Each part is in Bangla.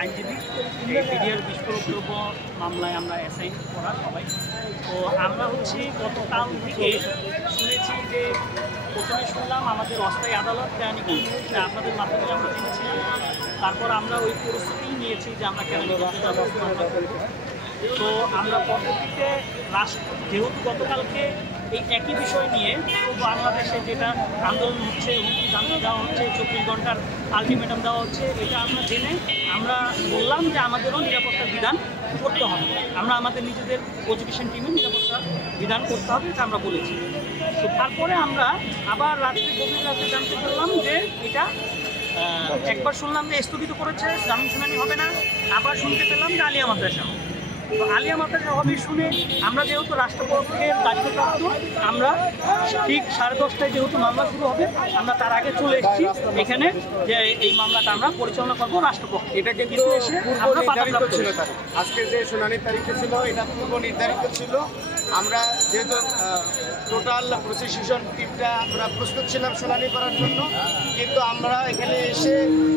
আইনজীবী এই বিডিআর বিস্ফোরক দ্রব্য মামলায় আমরা অ্যাসাইন করা সবাই। তো আমরা গতকাল থেকে শুনেছি যে প্রথমে শুনলাম আমাদের অস্থায়ী আদালত কেরানীগঞ্জ, আপনাদের মাধ্যমে আমরা জেনেছিলাম। তারপর আমরা ওই প্রস্তুতি নিয়েছি যে আমরা কেরানীগঞ্জে ব্যবস্থা মামলা করব। তো আমরা পরবর্তীতে যেহেতু গতকালকে এই একই বিষয় নিয়ে বাংলাদেশে যেটা আন্দোলন হচ্ছে, হুমকি জানিয়ে দেওয়া হচ্ছে, 24 ঘন্টার আলটিমেটাম দেওয়া হচ্ছে, এটা আমরা জেনে আমরা বললাম যে আমাদেরও নিরাপত্তার বিধান করতে হবে। আমরা আমাদের নিজেদের প্রজিকিউশন টিমের নিরাপত্তার বিধান করতে হবে, এটা আমরা বলেছি। তো তারপরে আমরা আবার গভীর রাতে জানতে পারলাম যে এটা একবার শুনলাম যে স্থগিত করেছে, জামিন শুনানি হবে না। আবার শুনতে পেলাম যে আলিয়া মাদ্রাসা। তো আলিয়া মাদ্রাসা হবে শুনে আমরা যেহেতু রাষ্ট্রপক্ষের দায়িত্বপ্রাপ্ত, আমরা ঠিক 10:30টায় যেহেতু মামলা শুরু হবে, আমরা তার আগে চলে এসেছি এখানে যে এই মামলাটা আমরা পরিচালনা করবো রাষ্ট্রপক্ষ। এটা কিন্তু এসে পূর্ব নির্ধারিত ছিল, আজকে যে শুনানির তারিখটা ছিল এটা পূর্ব নির্ধারিত ছিল। আমরা যেহেতু টোটাল প্রসিকিউশন টিমটা আমরা প্রস্তুত ছিলাম শুনানি করার জন্য, কিন্তু আমরা এখানে এসে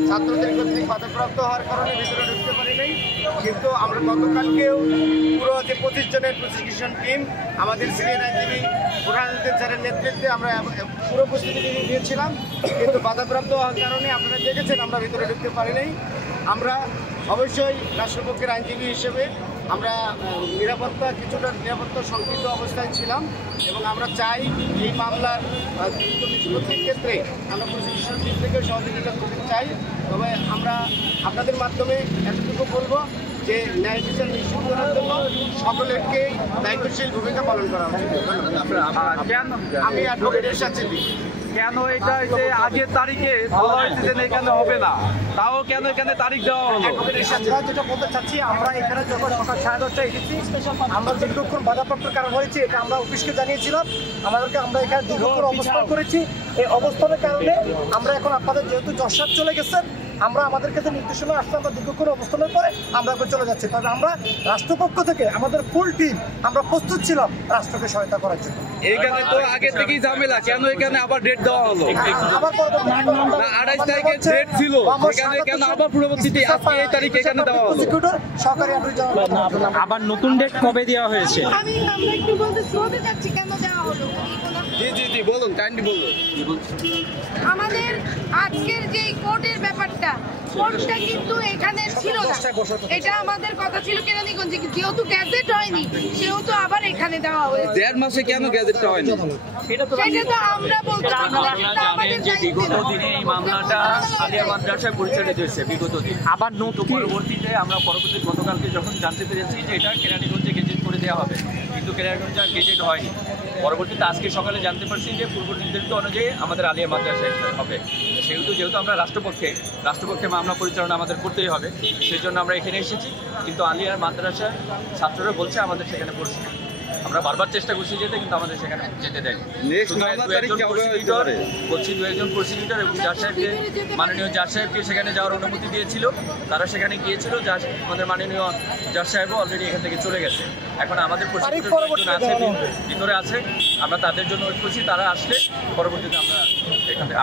ছাত্রদের কর্তৃক বাধাপ্রাপ্ত হওয়ার কারণে ভেতরে ঢুকতে পারি নাই। কিন্তু আমরা গতকালকেও পুরো যে 25 জনের প্রসিকিউশন টিম আমাদের সিনিয়র আইনজীবী বুরহানুদ্দিন স্যারের নেতৃত্বে আমরা পুরো প্রস্তুতি নিয়েছিলাম, কিন্তু বাধাপ্রাপ্ত হওয়ার কারণে আপনারা দেখেছেন আমরা ভেতরে ঢুকতে পারি নাই। আমরা অবশ্যই রাষ্ট্রপক্ষের আইনজীবী হিসেবে আমরা কিছুটা নিরাপত্তা সংকীর্ণ অবস্থায় ছিলাম এবং আমরা চাই এই মামলার নিষ্পত্তির ক্ষেত্রে আমরা প্রসিকিউশন টিম থেকে সহযোগিতা করতে চাই। তবে আমরা আপনাদের মাধ্যমে এতটুকু বলবো যে ন্যায় বিচার নিশ্চিত করার জন্য সকলেরকে দায়িত্বশীল ভূমিকা পালন করা উচিত। আমি অ্যাডভোকেট এরশাদ সিদ্দিকী। কেন এটা যে আগের তারিখে বলা হয়েছে যে এখানে হবে না, তাও কেন এখানে তারিখ দেওয়া হলো? আমরা যেটা বলতে চাচ্ছি, আমরা এখানে যখন সকাল 10:30টায় এসেছি, আমরা দীর্ঘক্ষণ বাধাপ্রাপ্তর কারণ হয়েছে এটা আমরা অফিসকে জানিয়েছিলাম। আমরা এখানে দীর্ঘক্ষণ অবস্থান করেছি। এই অবস্থানের কারণে আমরা এখন আপনাদের যেহেতু যশোর চলে গেছেন, আমরা আমাদের কাছে নির্দেশনা আসছে, আমরা দীর্ঘক্ষণ অবস্থানের পরে আমরা এখন চলে যাচ্ছি। তবে আমরা রাষ্ট্রপক্ষ থেকে আমাদের ফুল টিম আমরা প্রস্তুত ছিলাম রাষ্ট্রকে সহায়তা করার জন্য। এইখানে তো আগে থেকেই ঝামেলা, কেন এখানে আবার ডেট দেওয়া হলো? আবার 28 তারিখে ডেট ছিল, সেখানে কেন আবার পরবর্তীতে আজকে এই তারিখে এখানে দেওয়া হলো? সরকারি আবার নতুন ডেট কবে দেওয়া হয়েছে? আমরা একটু বলতে শুনতে চাচ্ছি কেন দেওয়া হলো। জি বলুন, কাইন্ডলি বলুন। আমাদের আজকের যে কোর্টের ব্যাপারটা, কোর্টটা কিন্তু এখানে ছিল না। এটা আমাদের কথা ছিল কেরানীগঞ্জে, যেহেতু গ্যাজেট হয়নি সেহেতু আবার এখানে দেওয়া হয়েছে। 1.5 মাসে কেন গ্যাজেটটা হয়নি? সেটা তো আমরা বলতে পারবো না। জানেন যে বিগত দিনে এই মামলাটা আলিয়া মাদ্রাসায় পরিচালিত হয়েছে বিগত দিন। আবার নতুন পরবর্তীতে গতকালকে যখন জানতে পেরেছি যে এটা কেরানীগঞ্জে গেজেট করে দেওয়া হবে, কিন্তু কেরানীগঞ্জে গেজেট হয়নি। পরবর্তীতে আজকে সকালে জানতে পারছি যে পূর্ব নির্ধারিত অনুযায়ী আমাদের আলিয়া মাদ্রাসায় হবে। যেহেতু আমরা রাষ্ট্রপক্ষে মামলা পরিচালনা আমাদের করতেই হবে, সেই জন্য আমরা এখানে এসেছি। কিন্তু আলিয়ার মাদ্রাসার ছাত্ররা বলছে আমাদের সেখানে পড়ছে। আমরা বারবার চেষ্টা করছি যেতে, কিন্তু আমাদের সেখানে যেতে দেয়নি। বলছি 2-1 প্রসিকিউটর এবং জাজ সাহেবকে, মাননীয় জাজ সাহেবকে সেখানে যাওয়ার অনুমতি দিয়েছিল। তারা সেখানে গিয়েছিল, আমাদের মাননীয় জাজ সাহেবও অলরেডি এখান থেকে চলে গেছে। এখন আমাদের প্রসিকিউটর আছে ভিতরে আছে, আমরা তাদের জন্য ওয়েট করছি। তারা আসলে পরবর্তীতে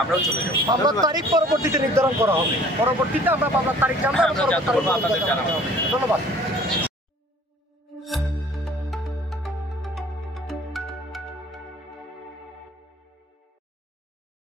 আমরাও চলে যাবো। মামলার তারিখ পরবর্তীতে নির্ধারণ করা হবে। পরবর্তীতে আমরা মামলার তারিখ জানবো, আমরা জানতে পারবো, আপনাদের জানাবো। ধন্যবাদ।